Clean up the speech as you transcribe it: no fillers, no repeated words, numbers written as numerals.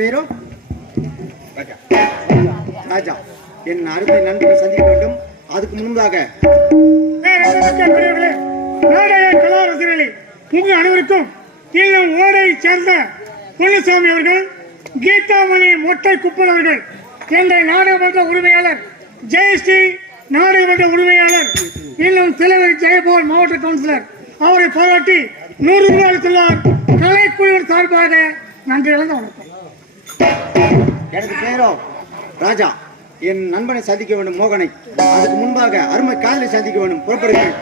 பெயரோ ராஜா. ராஜா, என் அருமை நண்பனை சந்திக்க வேண்டும். அதுக்கு முன்பாக உங்கள் அனைவருக்கும் இன்னும் ஓடையை சேர்ந்த பொன்னுசாமி அவர்கள், கீதாமணி மொட்டை குப்பல் அவர்கள், எங்கள் நாடாளுமன்ற உரிமையாளர் ஜெயஸ்ரீ, நாடாளுமன்ற உரிமையாளர் இன்னும் தலைவர் ஜெயபோல், மாவட்ட கவுன்சிலர் அவரை பாராட்டி 100 ரூபாய் அளித்துள்ளார். கலைக்குழுவின் சார்பாக நன்றி இழந்த வணக்கம். எனக்கு பெயரோ ராஜா, என் நண்பனை சந்திக்க வேண்டும் மோகனை. அதுக்கு முன்பாக அருமை காதலை சந்திக்க வேண்டும். புறப்படுகிறேன்.